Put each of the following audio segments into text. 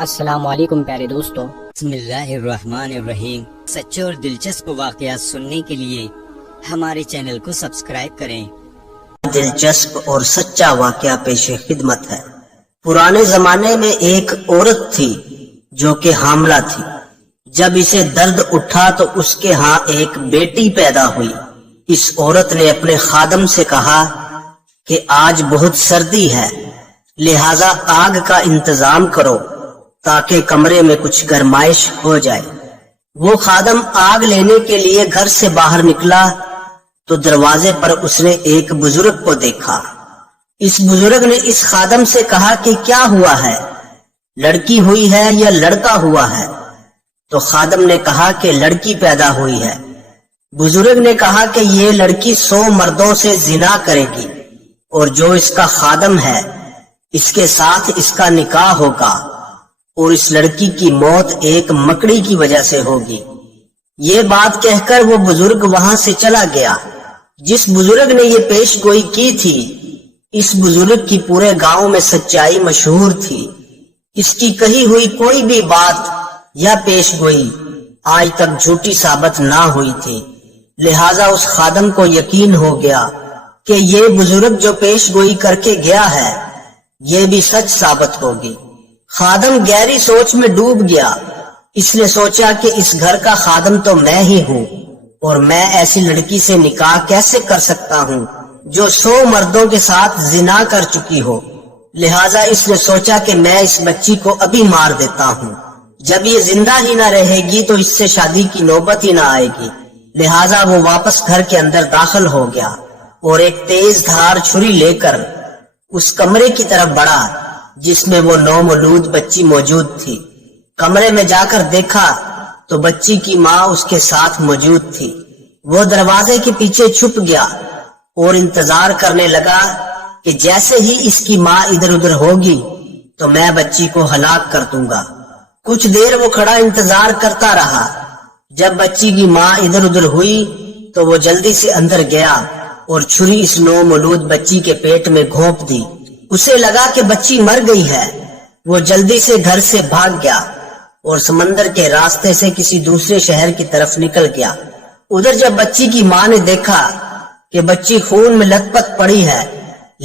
السلام علیکم پیارے دوستو، بسم اللہ الرحمن الرحیم۔ سچے اور دلچسپ واقعات سننے کے لیے ہمارے چینل کو سبسکرائب کریں۔ دلچسپ اور سچا واقعہ پیش خدمت ہے۔ پرانے زمانے میں ایک عورت تھی جو کہ حاملہ تھی۔ جب اسے درد اٹھا تو اس کے ہاں ایک بیٹی پیدا ہوئی۔ اس عورت نے اپنے خادم سے کہا کہ آج بہت سردی ہے، لہذا آگ کا انتظام کرو تاکہ کمرے میں کچھ گرمائش ہو جائے۔ وہ خادم آگ لینے کے لیے گھر سے باہر نکلا تو دروازے پر اس نے ایک بزرگ کو دیکھا۔ اس بزرگ نے اس خادم سے کہا کہ کیا ہوا ہے، لڑکی ہوئی ہے یا لڑکا ہوا ہے؟ تو خادم نے کہا کہ لڑکی پیدا ہوئی ہے۔ بزرگ نے کہا کہ یہ لڑکی 100 مردوں سے زنا کرے گی اور جو اس کا خادم ہے اس کے ساتھ اس کا نکاح ہوگا اور اس لڑکی کی موت ایک مکڑی کی وجہ سے ہوگی۔ یہ بات کہہ کر وہ بزرگ وہاں سے چلا گیا۔ جس بزرگ نے یہ پیش گوئی کی تھی، اس بزرگ کی پورے گاؤں میں سچائی مشہور تھی۔ اس کی کہی ہوئی کوئی بھی بات یا پیش گوئی آج تک جھوٹی ثابت نہ ہوئی تھی، لہذا اس خادم کو یقین ہو گیا کہ یہ بزرگ جو پیش گوئی کر کے گیا ہے یہ بھی سچ ثابت ہوگی۔ خادم گہری سوچ میں ڈوب گیا۔ اس نے سوچا کہ اس گھر کا خادم تو میں ہی ہوں اور میں ایسی لڑکی سے نکاح کیسے کر سکتا ہوں جو 100 مردوں کے ساتھ زنا کر چکی ہو۔ لہذا اس نے سوچا کہ میں اس بچی کو ابھی مار دیتا ہوں، جب یہ زندہ ہی نہ رہے گی تو اس سے شادی کی نوبت ہی نہ آئے گی۔ لہذا وہ واپس گھر کے اندر داخل ہو گیا اور ایک تیز دھار چھری لے کر اس کمرے کی طرف بڑھا جس میں وہ نومولود بچی موجود تھی۔ کمرے میں جا کر دیکھا تو بچی کی ماں اس کے ساتھ موجود تھی۔ وہ دروازے کے پیچھے چھپ گیا اور انتظار کرنے لگا کہ جیسے ہی اس کی ماں ادھر ادھر ہوگی تو میں بچی کو ہلاک کر دوں گا۔ کچھ دیر وہ کھڑا انتظار کرتا رہا۔ جب بچی کی ماں ادھر ادھر ہوئی تو وہ جلدی سے اندر گیا اور چھری اس نومولود بچی کے پیٹ میں گھونپ دی۔ اسے لگا کہ بچی مر گئی ہے۔ وہ جلدی سے گھر سے بھاگ گیا اور سمندر کے راستے سے کسی دوسرے شہر کی طرف نکل گیا۔ ادھر جب بچی کی ماں نے دیکھا کہ بچی خون میں لت پت پڑی ہے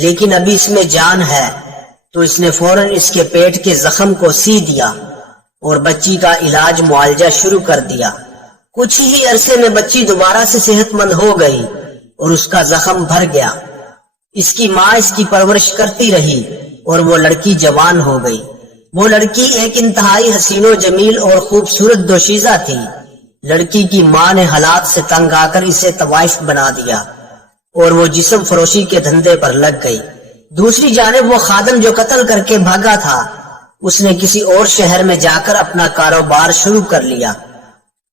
لیکن ابھی اس میں جان ہے تو اس نے فوراً اس کے پیٹ کے زخم کو سی دیا اور بچی کا علاج معالجہ شروع کر دیا۔ کچھ ہی عرصے میں بچی دوبارہ سے صحت مند ہو گئی اور اس کا زخم بھر گیا۔ اس کی ماں اس کی پرورش کرتی رہی اور وہ لڑکی جوان ہو گئی۔ وہ لڑکی ایک انتہائی حسین و جمیل اور خوبصورت دوشیزہ تھی۔ لڑکی کی ماں نے حالات سے تنگ آ کر اسے طوائف بنا دیا اور وہ جسم فروشی کے دھندے پر لگ گئی۔ دوسری جانب وہ خادم جو قتل کر کے بھاگا تھا، اس نے کسی اور شہر میں جا کر اپنا کاروبار شروع کر لیا۔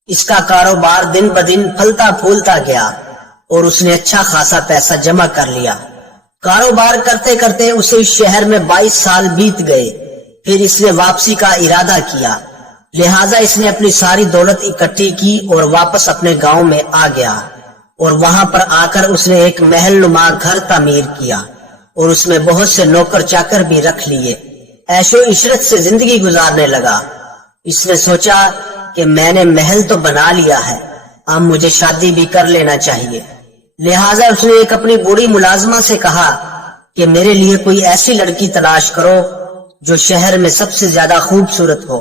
اس کا کاروبار دن بدن پھلتا پھولتا گیا اور اس نے اچھا خاصا پیسہ جمع کر لیا۔ کاروبار کرتے کرتے اسے اس شہر میں 22 سال بیت گئے۔ پھر اس نے واپسی کا ارادہ کیا، لہٰذا اس نے اپنی ساری دولت اکٹھی کی اور واپس اپنے گاؤں میں آ گیا اور وہاں پر آ کر اس نے ایک محل نما گھر تعمیر کیا اور اس میں بہت سے نوکر چاکر بھی رکھ لیے۔ عیش و عشرت سے زندگی گزارنے لگا۔ اس نے سوچا کہ میں نے محل تو بنا لیا ہے، اب مجھے شادی بھی کر لینا چاہیے۔ لہٰذا اس نے ایک اپنی بوڑھی ملازمہ سے کہا کہ میرے لیے کوئی ایسی لڑکی تلاش کرو جو شہر میں سب سے زیادہ خوبصورت ہو،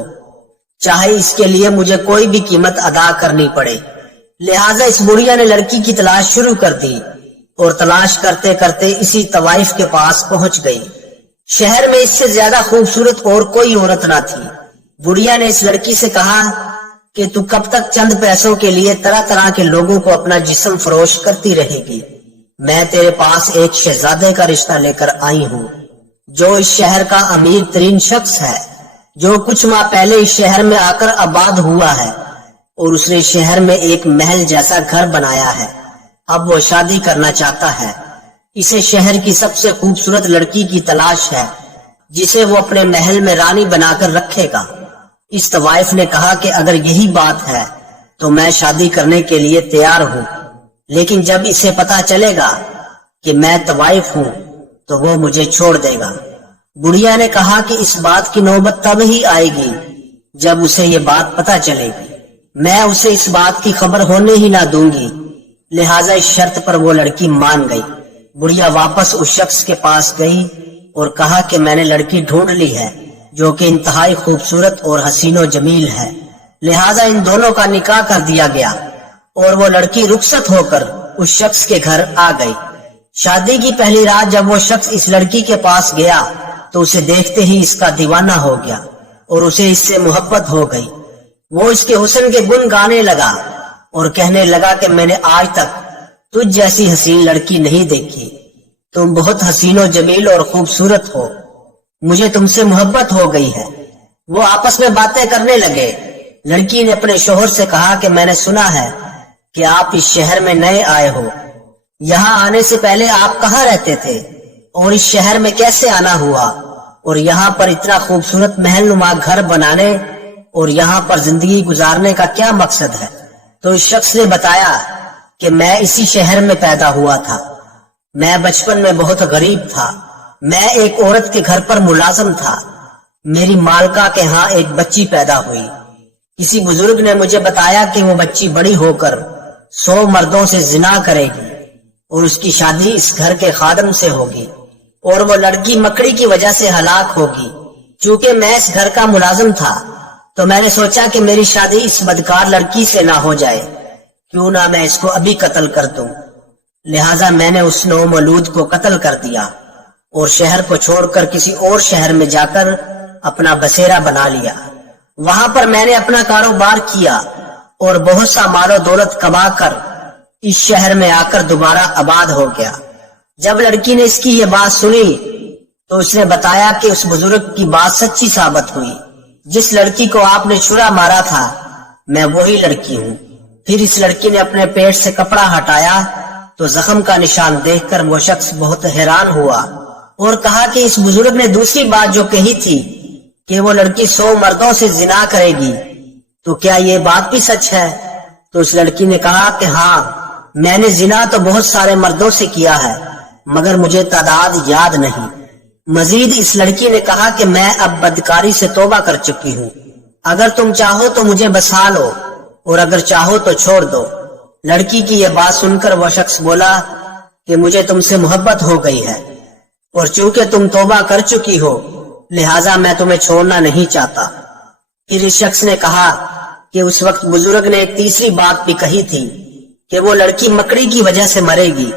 چاہے اس کے لیے مجھے کوئی بھی قیمت ادا کرنی پڑے۔ لہٰذا اس بڑھیا نے لڑکی کی تلاش شروع کر دی اور تلاش کرتے کرتے اسی طوائف کے پاس پہنچ گئی۔ شہر میں اس سے زیادہ خوبصورت اور کوئی عورت نہ تھی۔ بڑھیا نے اس لڑکی سے کہا کہ تو کب تک چند پیسوں کے لیے طرح طرح کے لوگوں کو اپنا جسم فروش کرتی رہے گی؟ میں تیرے پاس ایک شہزادے کا رشتہ لے کر آئی ہوں جو اس شہر کا امیر ترین شخص ہے، جو کچھ ماہ پہلے اس شہر میں آ کر آباد ہوا ہے اور اس نے شہر میں ایک محل جیسا گھر بنایا ہے۔ اب وہ شادی کرنا چاہتا ہے۔ اسے شہر کی سب سے خوبصورت لڑکی کی تلاش ہے جسے وہ اپنے محل میں رانی بنا کر رکھے گا۔ اس طوائف نے کہا کہ اگر یہی بات ہے تو میں شادی کرنے کے لیے تیار ہوں، لیکن جب اسے پتا چلے گا کہ میں طوائف ہوں تو وہ مجھے چھوڑ دے گا۔ बुढ़िया ने कहा कि इस बात की नौबत तब ही आएगी जब उसे ये बात पता चलेगी। मैं उसे इस बात की खबर होने ही ना दूंगी। लिहाजा इस शर्त पर वो लड़की मान गई। बुढ़िया वापस उस शख्स के पास गई और कहा कि मैंने लड़की ढूंढ ली है जो कि इंतहाई खूबसूरत और हसीनो जमील है। लिहाजा इन दोनों का निकाह कर दिया गया और वो लड़की रुखसत होकर उस शख्स के घर आ गई। शादी की पहली रात जब वो शख्स इस लड़की के पास गया तो उसे देखते ही इसका दीवाना हो गया और उसे इससे मोहब्बत हो गई। वो इसके हुस्न के गुण गाने लगा और कहने लगा कि मैंने आज तक तुझ जैसी हसीन लड़की नहीं देखी। तुम बहुत हसीनो जमील और खूबसूरत हो। मुझे तुमसे मोहब्बत हो गई है। वो आपस में बातें करने लगे। लड़की ने अपने शोहर से कहा कि मैंने सुना है कि आप इस शहर में नए आए हो। यहाँ आने से पहले आप कहाँ रहते थे और इस शहर में कैसे आना हुआ, और यहाँ पर इतना खूबसूरत महल नुमा घर बनाने और यहाँ पर जिंदगी गुजारने का क्या मकसद है? तो इस शख्स ने बताया कि मैं इसी शहर में पैदा हुआ था। मैं बचपन में बहुत गरीब था। मैं एक औरत के घर पर मुलाजिम था। मेरी मालका के यहाँ एक बच्ची पैदा हुई। किसी बुजुर्ग ने मुझे बताया कि वो बच्ची बड़ी होकर 100 मर्दों से जिना करेगी और उसकी शादी इस घर के खादम से होगी और वो लड़की मकड़ी की वजह से हलाक होगी। चूंकि मैं इस घर का मुलाजिम था तो मैंने सोचा कि मेरी शादी इस बदकार लड़की से ना हो जाए, क्यों ना मैं इसको अभी कत्ल कर दूं। लिहाजा मैंने उस नौमौलूद को कत्ल कर दिया और शहर को छोड़कर किसी और शहर में जाकर अपना बसेरा बना लिया। वहां पर मैंने अपना कारोबार किया और बहुत सा मालो दौलत कमा कर इस शहर में आकर दोबारा आबाद हो गया। जब लड़की ने इसकी ये बात सुनी तो उसने बताया कि उस बुजुर्ग की बात सच्ची साबित हुई। जिस लड़की को आपने छुरा मारा था मैं वही लड़की हूँ। फिर इस लड़की ने अपने पेट से कपड़ा हटाया तो जख्म का निशान देखकर वो शख्स बहुत हैरान हुआ और कहा कि इस बुजुर्ग ने दूसरी बात जो कही थी कि वो लड़की 100 मर्दों से जिना करेगी, तो क्या ये बात भी सच है? तो उस लड़की ने कहा कि हाँ, मैंने जिना तो बहुत सारे मर्दों से किया है मगर मुझे तादाद याद नहीं। मजीद इस लड़की ने कहा कि मैं अब बदकारी से तौबा कर चुकी हूँ। अगर तुम चाहो तो मुझे बसा लो और अगर चाहो तो छोड़ दो। लड़की की यह बात सुनकर वह शख्स बोला कि मुझे तुमसे मोहब्बत हो गई है और चूंकि तुम तौबा कर चुकी हो लिहाजा मैं तुम्हें छोड़ना नहीं चाहता। फिर इस शख्स ने कहा कि उस वक्त बुजुर्ग ने एक तीसरी बात भी कही थी कि वो लड़की मकड़ी की वजह से मरेगी,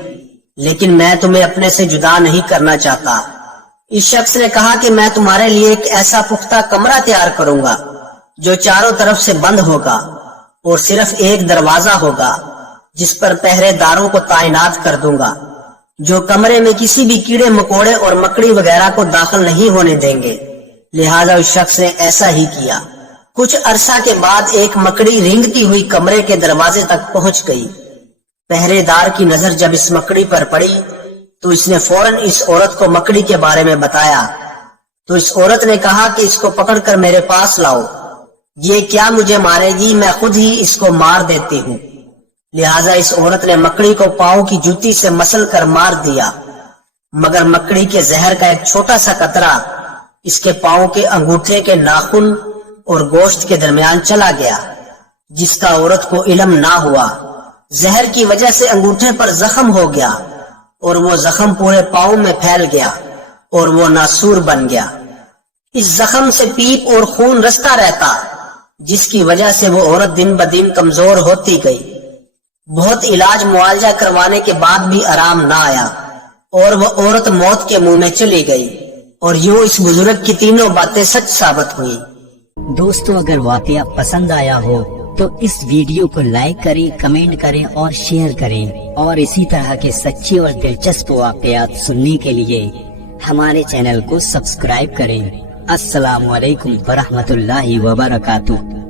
लेकिन मैं तुम्हें अपने से जुदा नहीं करना चाहता। इस शख्स ने कहा कि मैं तुम्हारे लिए एक ऐसा पुख्ता कमरा तैयार करूंगा जो चारों तरफ से बंद होगा और सिर्फ एक दरवाजा होगा जिस पर पहरेदारों को तैनात कर दूंगा जो कमरे में किसी भी कीड़े मकोड़े और मकड़ी वगैरह को दाखिल नहीं होने देंगे। लिहाजा उस शख्स ने ऐसा ही किया। कुछ अरसा के बाद एक मकड़ी रेंगती हुई कमरे के दरवाजे तक पहुंच गई। पहरेदार की नजर जब इस मकड़ी पर पड़ी तो इसने फौरन इस औरत को मकड़ी के बारे में बताया। तो इस औरत ने कहा कि इसको पकड़कर मेरे पास लाओ, ये क्या मुझे मारेगी, मैं खुद ही इसको मार देती हूँ। लिहाजा इस औरत ने मकड़ी को पांव की जूती से मसल कर मार दिया, मगर मकड़ी के जहर का एक छोटा सा कतरा इसके पांव के अंगूठे के नाखून और गोश्त के दरमियान चला गया, जिसका औरत को इल्म ना हुआ। जहर की वजह से अंगूठे पर जख्म हो गया और वो जख्म पूरे पांव में फैल गया और वो नासूर बन गया। इस जख्म से पीप और खून रसता रहता, जिसकी वजह से वो औरत दिन ब दिन कमजोर होती गई। बहुत इलाज मुआवजा करवाने के बाद भी आराम ना आया और वो औरत मौत के मुंह में चली गई और यूं इस बुजुर्ग की तीनों बातें सच साबित हुई। दोस्तों, अगर वाकया पसंद आया हो तो इस वीडियो को लाइक करें, कमेंट करें और शेयर करें और इसी तरह के सच्चे और दिलचस्प वाकयात सुनने के लिए हमारे चैनल को सब्सक्राइब करें। अस्सलामु अलैकुम वरहमतुल्लाहि वबरकातुहू।